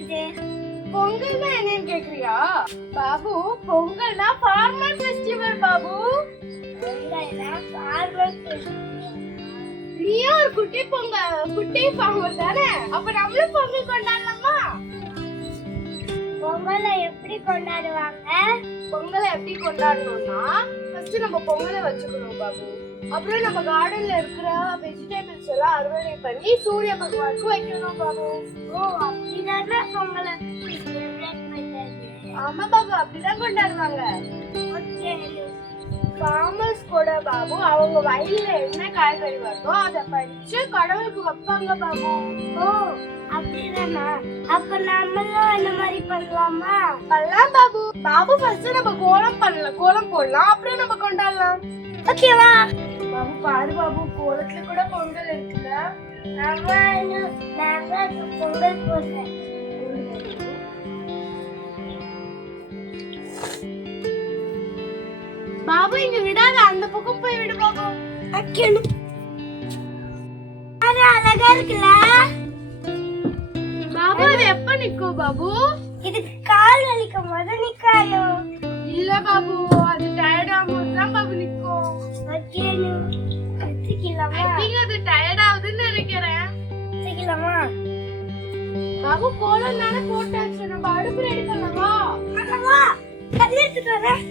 என்னது? பொங்கல்னா என்னன்னு கேக்குறியா பாபு? பொங்கல்னா ஃபார்மர் ஃபெஸ்டிவல் பாபு. பொங்கல்னா ஃபார்மர் ஃபெஸ்டிவல். நீயும் ஒரு குட்டி ஃபார்மர் தானே? அப்ப நம்மளும் பொங்கல் கொண்டாடலாமா? பொங்கலை எப்படி கொண்டாடுவாங்க? பொங்கலை எப்படி கொண்டாடணும்னா ஃபர்ஸ்ட் நம்ம பொங்கலை வச்சுக்கணும் பாபு. அப்புறம் நம்ம கார்டன்ல இருக்கிற வெஜிடபிள்ஸ் எல்லாம் அறுவடை பண்ணி சூரிய பகவானுக்கு வைக்கணும் பாபு. ஓ, அப்படிதானே பொங்கலை செலிப்ரேட் பண்றது? ஆமா பாபு, அப்படிதான் கொண்டாடுவாங்க. ஓகே. ஃபார்மர்ஸ் கூட பாபு அவங்க வயல்ல என்ன காய்கறி வருதோ அதை பறிச்சு கடவுளுக்கு வைப்பாங்க பாபு. ஓ, அப்படிதானா? அப்ப நம்மளும் இந்த மாதிரி பண்ணலாமா? பண்ணலாம் பாபு. பாபு ஃபர்ஸ்ட் நம்ம கோலம் போடலாம், அப்புறம் நம்ம கொண்டாடலாம். ஓகேவா? பாபு பாரு பாபு, கோலத்துல கூட பொங்கல் இருக்குல்ல. நாங்க பொங்கல் போடுறேன். பாபு இங்க விடாத, அந்த பக்கம் போய் விடு பாபு. அது அழகா இருக்குல்ல பாபு? அது எப்ப நிக்கும் பாபு? இதுக்கு கால் வலிக்கும் போது நிக்கணும். இல்ல பாபு, அது டயர்ட் ஆகும்போது தான் பாபு நிக்கும். அது டயர்ட் ஆகுதுன்னு நினைக்கிறேன். பாபு கோலம் தானே போட்டாச்சு, நம்ம அடுப்பு ரெடி பண்ணலாமா? எடுத்துட்டு வரேன்.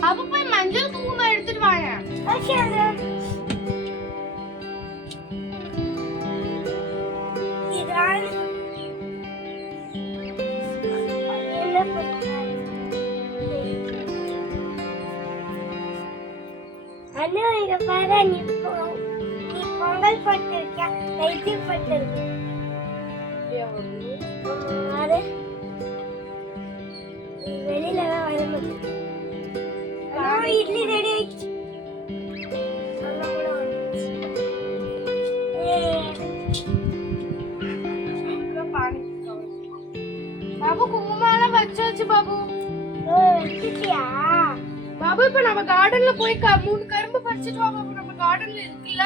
பாபு போய் மஞ்சள் குங்குமம் எடுத்துட்டு வாங்க. அண்ணா, இங்க பாரு, நீ பொங்கல் போட்டிருக்கியா? நைட்டு போட்டிருக்கியா? வெளியில தான் வர முடியும். இட்லி ரெடி ஆயிடுச்சு. பாபு குங்குமம் வச்சாச்சு பாபு. வச்சிட்டியா? பாபு இப்ப நம்ம கார்டன்ல போய் 3 கரும்பு பறிச்சிட்டு வா பாபு. நம்ம கார்டன்ல இருக்குல்ல.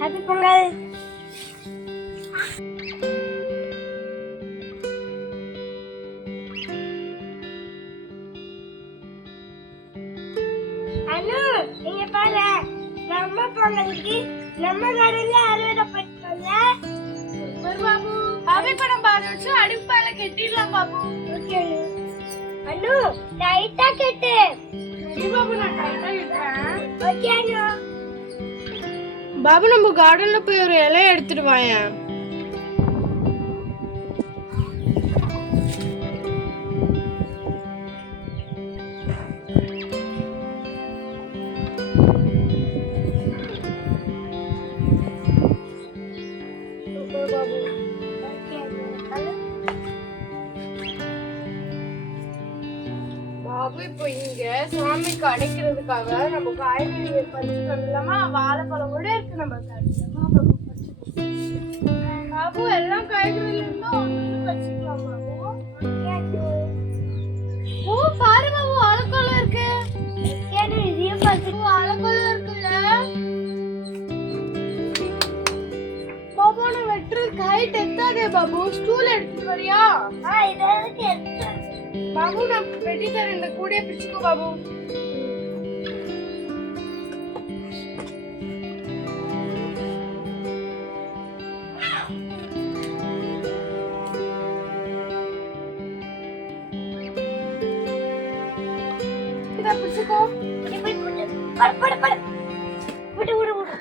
ஹாப்பி பொங்கல். அண்ணா, இங்க பாரு, நம்ம பொங்கலுக்கு நம்ம கடையில அறுவடை பண்ணிட்டோம்ல. பாபு பாபு இப்ப நம்ம அதை வச்சு அடுப்பால கெட்டிடலாம் பாபு. ஓகே அண்ணு, டைட்டா கெட்டு. சரி பாபு, நான் டைட்டா கெட்டுறேன். ஓகே அண்ணு. பாபு நம்ம கார்டன்ல போய் ஒரு இலைய எடுத்துட்டு வாயா. பாபு இப்போ இங்க சாமிக்கு அடைக்கிறதுக்காக நம்ம காய்கறி பறிச்சுக்கலாமா? வாழைப்பழம் கூட இருக்கு நம்ம பாபு. எல்லாம் காய்கறில இருந்தும் ஒன்று வச்சுக்கலாம் பாபு. ஓ பாரு பாபு, போன வெட்டுறதுக்கு ஹைட் எத்தாதே பாபு. ஸ்டூல் எடுத்துட்டு வரியா? இதற்கு எத்தனை பாபு நான் வெட்டி தரேன், இந்த கூடைய பிடிச்சுக்கோ பாபு. இதை பிடிச்சுக்கோ. படு விடு விடு விடு.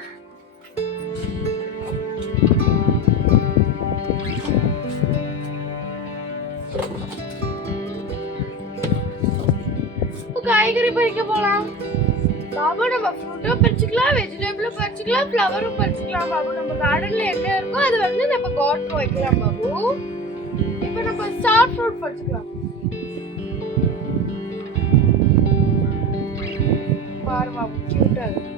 காய்கறி பறிக்க போலாம் பாபு. நம்ம ஃப்ரூட்டும் பறிச்சுக்கலாம், வெஜிடபிளும் பறிச்சுக்கலாம், ஃப்ளவரும் பறிச்சுக்கலாம் பாபு. நம்ம கார்டன்ல என்ன இருக்கோ அது வந்து நம்ம கார்டன் வைக்கலாம் பாபு. இப்போ நம்ம ஸ்டார் ஃப்ரூட் பறிச்சுக்கலாம். பாரு பாபு, கியூட்டா இருக்கு.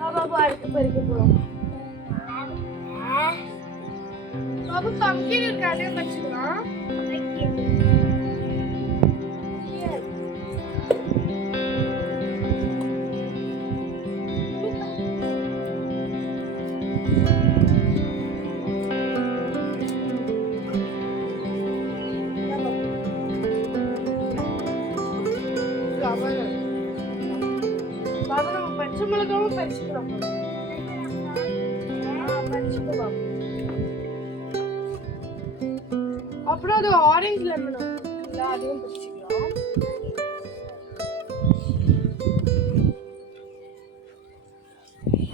பாபு அடுத்து பறிக்க போலாம் பாபு. பம்கின் இருக்கு, அதையும் பறிச்சுக்கலாம். பாபு நம்ம பச்சை மிளகாவும் பறிச்சுக்கலாம். பறிச்சுக்கோ பாபு. அப்புறம் அது ஆரஞ்சு லெமன் அதையும் பறிச்சுக்கலாம்.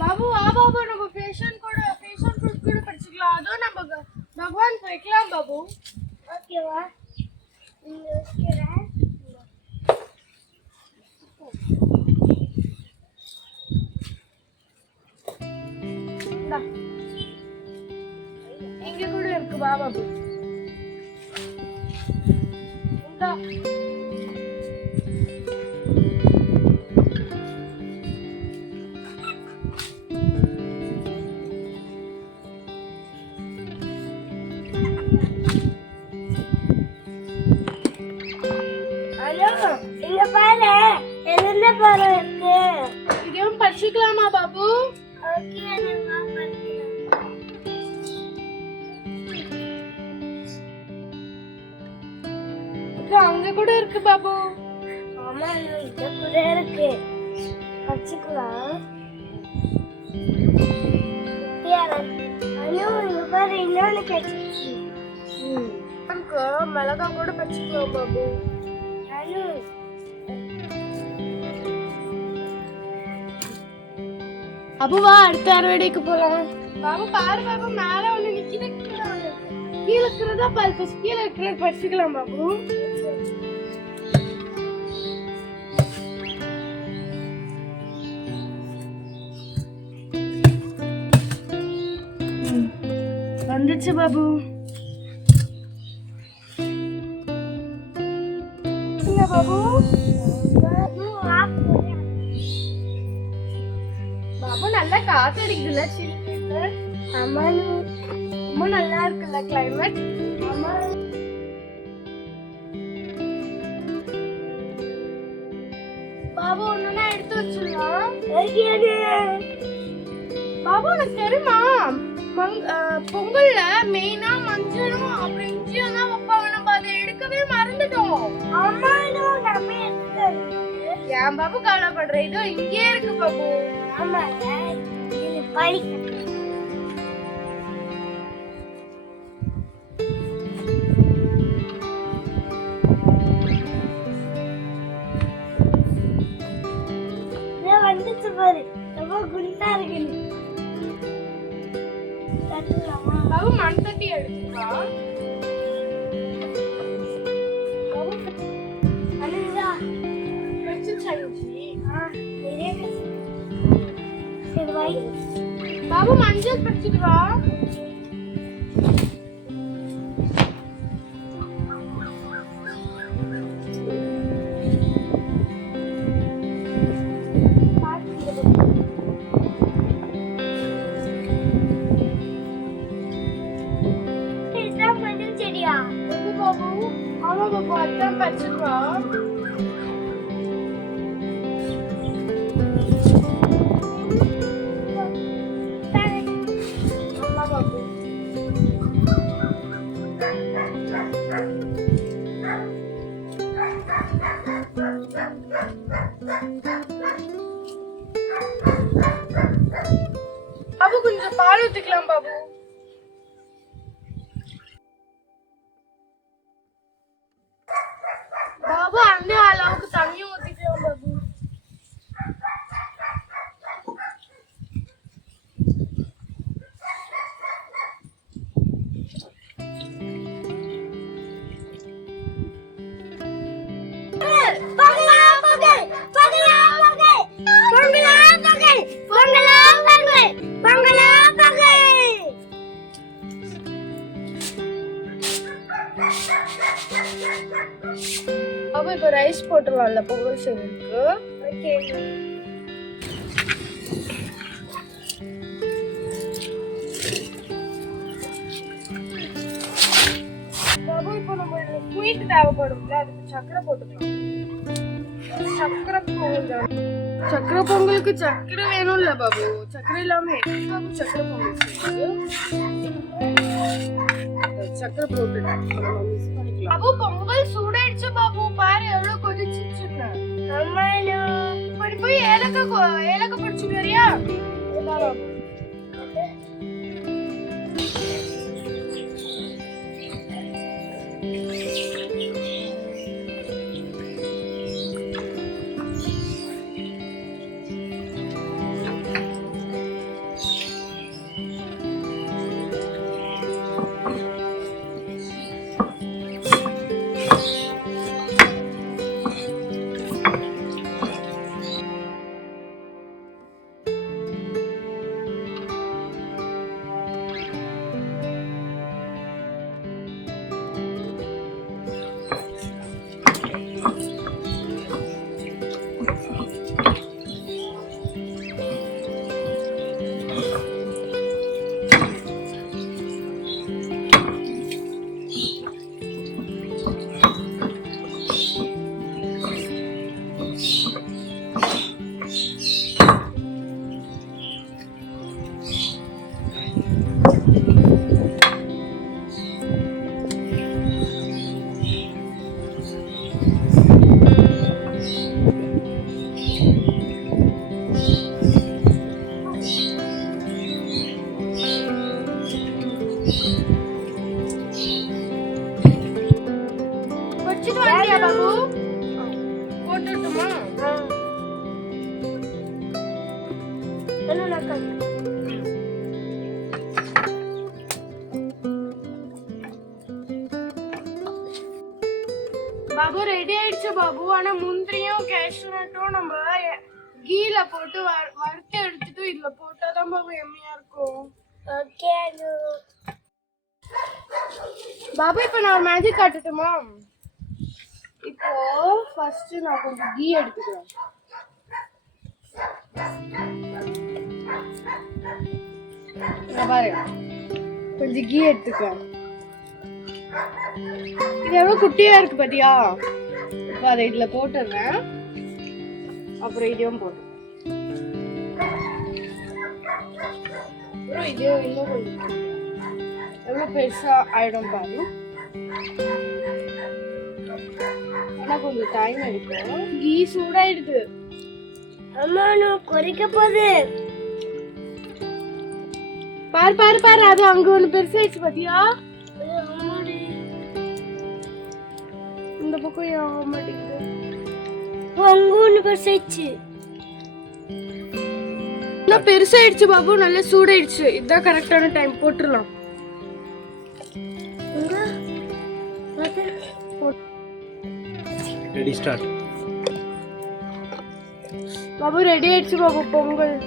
பாபு வா பாபு, நம்ம பேஷன் ஃப்ரூட் கூட பறிச்சுக்கலாம். அதுவும் நம்ம பகவான் வைக்கலாம் பாபு. ஓகேவா? இங்க வைக்கிறேன். இங்க கூட இருக்கு வா பாபு. இந்தா. ஹலோ, இங்க பாரு, என்ன பழம் இருக்கு? இதையும் பறிச்சுக்கலாமா பாபு? ஓகே, நான் பறிக்கிறேன். அங்க கூட இருக்கு பாபு. ஆமா, இது கூட இருக்கு. பறிச்சுக்கலாம். அனு, இங்க பாரு, இன்னொன்னு கிடைச்சிச்சு. எனக்கு மிளகா கூட பறிச்சுக்கலாம் பாபு. அனு, அபுவா அடுத்த அறுவடைக்கு போலாம் பாபு. பாரு பாபு, மேல ஒண்ணு நிக்குது, கீழே இருக்கிறதா பாரு. கீழே இருக்கிறத பறிச்சுக்கலாம் பாபு. வந்துச்சு பாபு. பாபு பாபு நல்லா காத்து அடிக்குதுல்ல, சில்லுன்னு. ஆமா, ரொம்ப நல்லா இருக்குல்ல கிளைமேட். ஆமா. பாபு ஒண்ணுன்னா எடுத்து வச்சிடலாம். பாபு உனக்கு தெரியுமா, பொங்கல்ல மெயினா மஞ்சளும் அப்புறம் இஞ்சியும் தான் வைப்பாங்க. நம்ம அதை எடுக்கவே மறந்துட்டோம். ஏன் பாபு கவலைப்படுற? இதோ இங்கே இருக்கு பாபு. ஆமா, இது படி. வந்துச்சு பாரு, ரொம்ப குண்டா இருக்கு. பாபு மண் தட்டி எடுத்துக்கா. பாபு மஞ்சள் பறிச்சுட்டு வா. மஞ்சள் செடியா? பாபு ஆமா பாபு, அதான் பறிச்சுட்டு வா. பாபு அப்ப இப்ப ரைஸ் போட்டுருவான்ல பொங்கல் செய்யறதுக்கு. ஓகே பாபு இப்போ நம்ம ஸ்வீட் தேவைப்படும்ல, அதுக்கு சக்கரை போட்டுக்கலாம். சக்கரை பொங்கல், சக்கரை பொங்கலுக்கு சக்கரை வேணும்ல பாபு, சக்கரை இல்லாம எப்படி சக்கரை பொங்கல் செய்யுது? சக்கரை போட்டுட்டேன், மிக்ஸ் பண்ணிக்கலாம். பாபு பொங்கல் சூடாயிடுச்சு பாபு, பாரு எவ்வளவு கொதிச்சிட்டு இருக்கு. அம்மா இப்படி போய் ஏலக்காய் பிடிச்சிட்டு வரியா? பாபு வச்சிட்டு வண்டியா பாபு? போட்டுட்டுமா? பாபு ரெடி ஆயிடுச்சு பாபு. ஆனா முந்திரியும் கேஷ்யூநட்டும் நம்ம கீல போட்டு வறுத்து எடுத்துட்டு இதுல போட்டாதான் பாபு எம்மியா இருக்கும். ஓகே பாபு இப்ப நான் மேஜிக் காட்டட்டுமா? இப்போ ஃபர்ஸ்ட் நான் கொஞ்சம் கீ எடுத்துக்கிறேன். பாருங்க, கொஞ்சம் கீ எடுத்துக்கிறேன். இது எவ்வளவு குட்டியா இருக்கு பாத்தியா? இப்போ அதை இதுல போட்டுறேன். அப்புறம் இதையும் போட்டு, அப்புறம் இதையும் இன்னும் கொஞ்சம் எவ்வளவு பெருசா ஆயிடும் பாரு. ஆனா கொஞ்சம் டைம் எடுக்கும். கீ சூடாயிடுது. அம்மா நான் கொறிக்க போகுது. பாரு பாரு பாரு, அது அங்க ஒண்ணு பெருசாயிடுச்சு பாத்தியா? இந்த பக்கம் ஏன் ஆக மாட்டேங்குது? அங்க ஒண்ணு பெருசாயிடுச்சு. பெருசாயிடுச்சு பாபு, நல்லா சூடாயிடுச்சு. இதுதான் கரெக்டான டைம், போட்டுடலாம். Ready start. பாபு ரெடி ஆயிடுச்சு பாபு பொங்கல்.